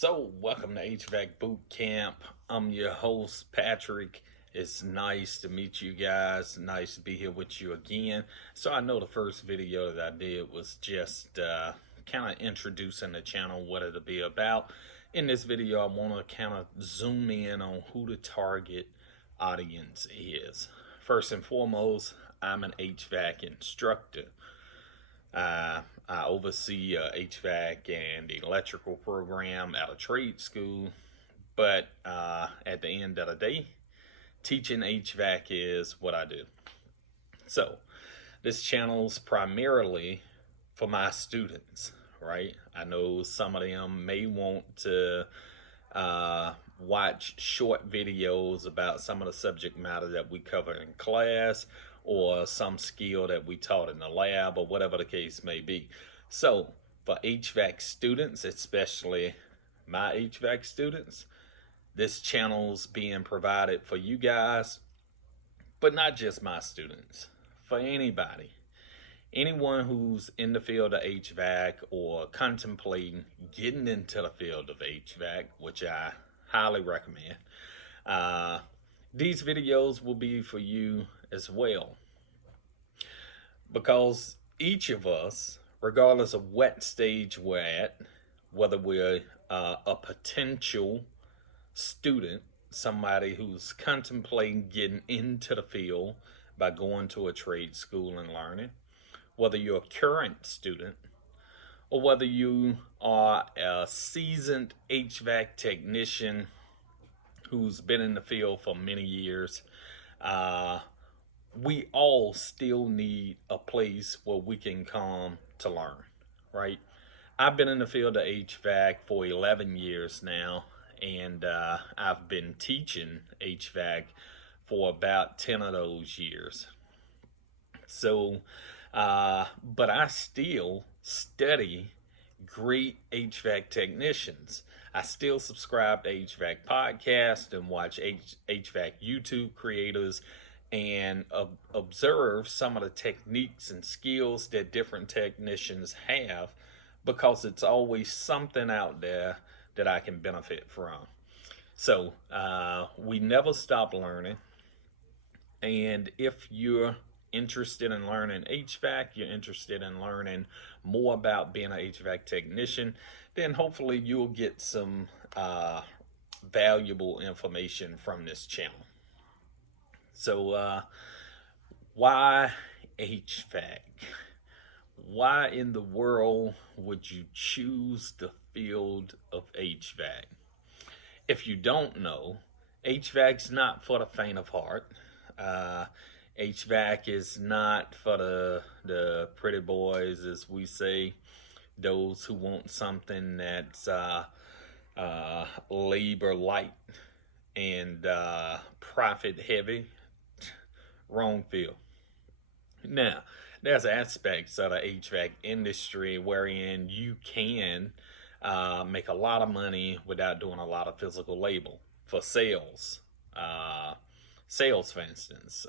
Welcome to HVAC Boot Camp. I'm your host, Patrick. It's nice to meet you guys. Nice to be here with you again. I know the first video that I did was just kind of introducing the channel, what it'll be about. In this video, I want to kind of zoom in on who the target audience is. First and foremost, I'm an HVAC instructor. I oversee HVAC and electrical program at a trade school, but at the end of the day, teaching HVAC is what I do. So, this channel's primarily for my students, right? I know some of them may want to watch short videos about some of the subject matter that we cover in class or some skill that we taught in the lab or whatever the case may be. So for HVAC students, especially my HVAC students, this channel's being provided for you guys, but not just my students, for anybody. Anyone who's in the field of HVAC or contemplating getting into the field of HVAC, which I highly recommend, these videos will be for you as well. Because each of us, regardless of what stage we're at, whether we're a potential student, somebody who's contemplating getting into the field by going to a trade school and learning, whether you're a current student, or whether you are a seasoned HVAC technician who's been in the field for many years, we all still need a place where we can come to learn, right? I've been in the field of HVAC for 11 years now, and I've been teaching HVAC for about 10 of those years. But I still study great HVAC technicians. I still subscribe to HVAC podcasts and watch HVAC YouTube creators and observe some of the techniques and skills that different technicians have, because it's always something out there that I can benefit from. We never stop learning. And if you're interested in learning HVAC, you're interested in learning more about being an HVAC technician, then hopefully you'll get some valuable information from this channel. Why HVAC? Why in the world would you choose the field of HVAC? If you don't know, HVAC's not for the faint of heart. HVAC is not for the pretty boys, as we say, those who want something that's labor light and profit heavy. Wrong field. Now, there's aspects of the HVAC industry wherein you can make a lot of money without doing a lot of physical labor. For sales, for instance,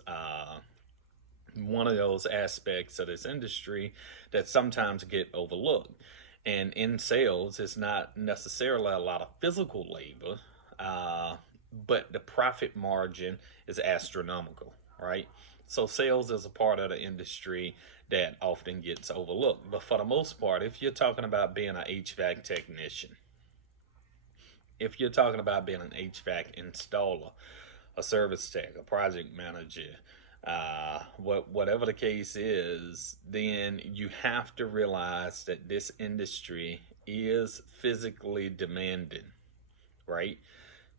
one of those aspects of this industry that sometimes get overlooked. And in sales, it's not necessarily a lot of physical labor, but the profit margin is astronomical, right? So sales is a part of the industry that often gets overlooked. But for the most part, if you're talking about being an HVAC technician, if you're talking about being an HVAC installer, a service tech, a project manager, whatever the case is, then you have to realize that this industry is physically demanding, right?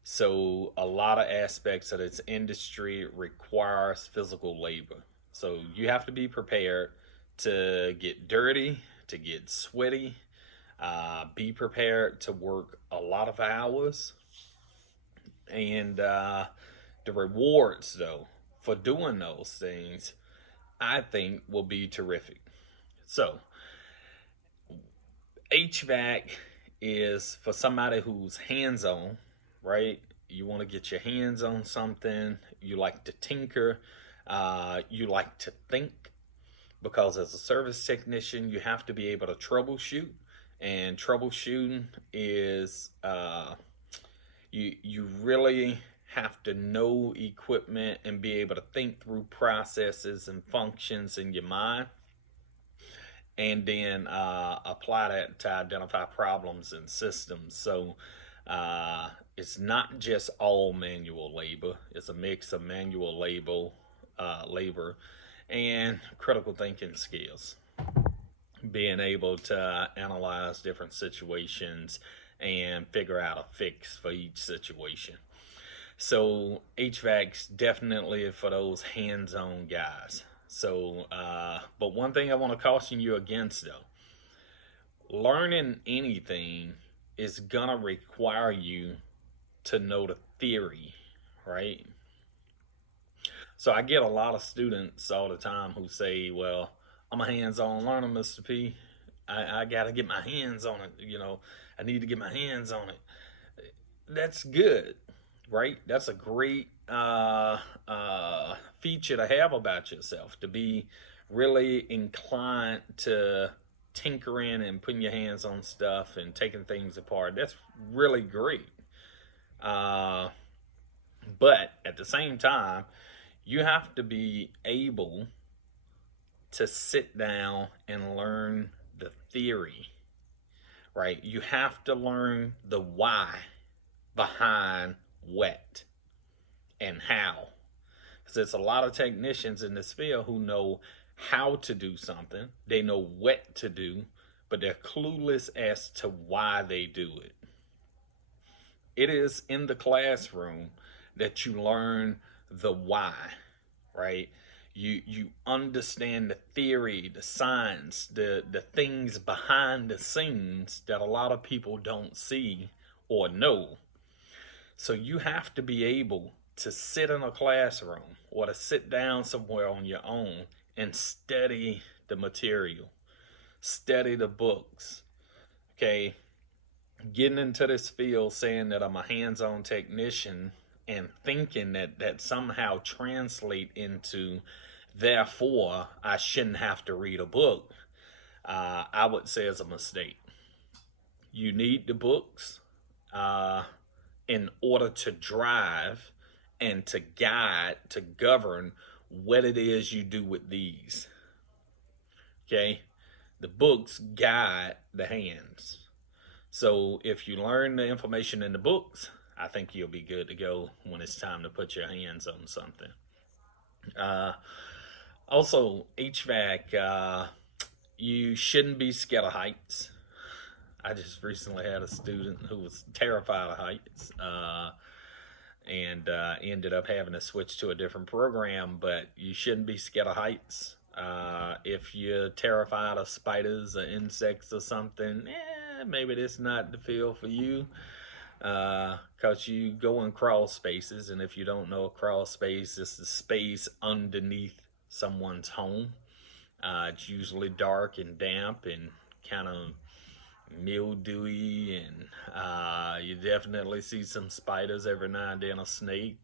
So a lot of aspects of this industry requires physical labor. So you have to be prepared to get dirty, to get sweaty, be prepared to work a lot of hours. And the rewards, though, for doing those things, I think will be terrific. So HVAC is for somebody who's hands-on, right? You want to get your hands on something, you like to tinker, you like to think, because as a service technician, you have to be able to troubleshoot And troubleshooting is you really have to know equipment and be able to think through processes and functions in your mind, and then apply that to identify problems in systems. So it's not just all manual labor; it's a mix of manual labor and critical thinking skills. Being able to analyze different situations and figure out a fix for each situation. So HVAC's definitely for those hands-on guys. So, but one thing I want to caution you against though, learning anything is gonna require you to know the theory, right? So I get a lot of students all the time who say, "Well, I'm a hands-on learner, Mr. P. I got to get my hands on it. I need to get my hands on it." That's good, right? That's a great feature to have about yourself, to be really inclined to tinkering and putting your hands on stuff and taking things apart. That's really great. Uh, but at the same time, you have to be able to sit down and learn the theory, right? You have to learn the why behind what and how. Because there's a lot of technicians in this field who know how to do something, they know what to do, but they're clueless as to why they do it. It is in the classroom that you learn the why, right? You understand the theory, the science, the things behind the scenes that a lot of people don't see or know. So you have to be able to sit in a classroom or to sit down somewhere on your own and study the material, study the books. Okay, getting into this field saying that I'm a hands-on technician and thinking that somehow translate into therefore I shouldn't have to read a book, I would say is a mistake. You need the books in order to drive and to guide, to govern what it is you do with these. Okay? The books guide the hands. So if you learn the information in the books, I think you'll be good to go when it's time to put your hands on something. Uh, Also, HVAC, you shouldn't be scared of heights. I just recently had a student who was terrified of heights, and ended up having to switch to a different program. But you shouldn't be scared of heights. If you're terrified of spiders or insects or something, maybe this not the field for you. Because you go in crawl spaces, and if you don't know, a crawl space is the space underneath someone's home. It's usually dark and damp and kind of mildewy, and you definitely see some spiders every now and then, a snake,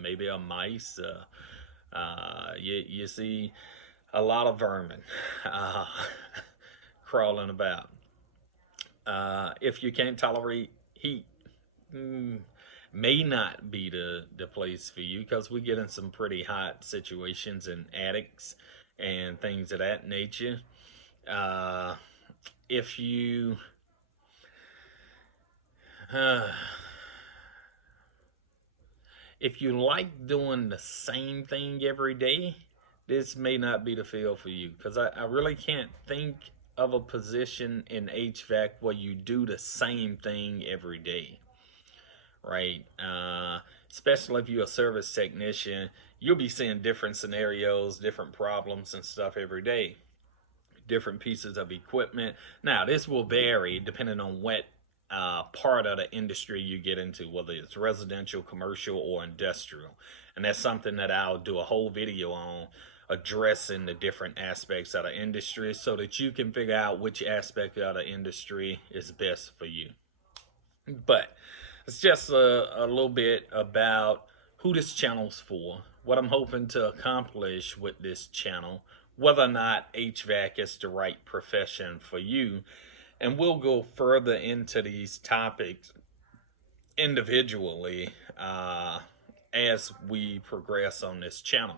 maybe a mice. You see a lot of vermin uh, crawling about. If you can't tolerate heat, may not be the place for you, because we get in some pretty hot situations in attics and things of that nature. Uh, if you uh, if you like doing the same thing every day, this may not be the field for you, because I really can't think of a position in HVAC where you do the same thing every day, right? Especially if you're a service technician, you'll be seeing different scenarios, different problems, and stuff every day. Different pieces of equipment. Now, this will vary depending on what part of the industry you get into, whether it's residential, commercial, or industrial. And that's something that I'll do a whole video on, addressing the different aspects of the industry so that you can figure out which aspect of the industry is best for you. But it's just a little bit about who this channel's for, what I'm hoping to accomplish with this channel, whether or not HVAC is the right profession for you, And we'll go further into these topics individually as we progress on this channel.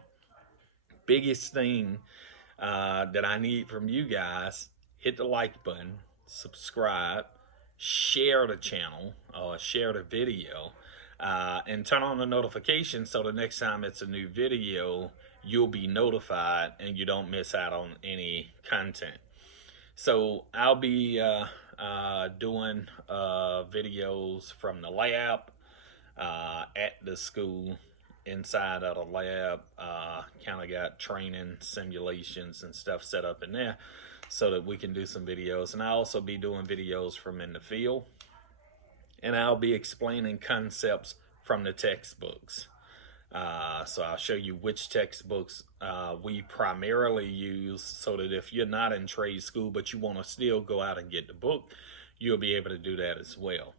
Biggest thing that I need from you guys: hit the like button, subscribe, share the channel, share the video, and turn on the notifications so the next time it's a new video, you'll be notified and you don't miss out on any content. So I'll be doing videos from the lab, at the school, inside of the lab. Kind of got training simulations and stuff set up in there so that we can do some videos. And I'll also be doing videos from in the field, and I'll be explaining concepts from the textbooks. So I'll show you which textbooks we primarily use, so that if you're not in trade school but you want to still go out and get the book, you'll be able to do that as well.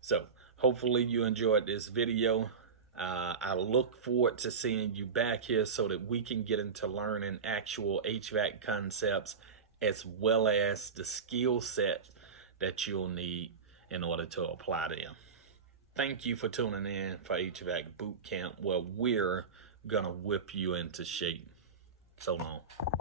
So hopefully you enjoyed this video. I look forward to seeing you back here so that we can get into learning actual HVAC concepts, as well as the skill set that you'll need in order to apply them. Thank you for tuning in for HVAC Boot Camp, where we're gonna whip you into shape. So long.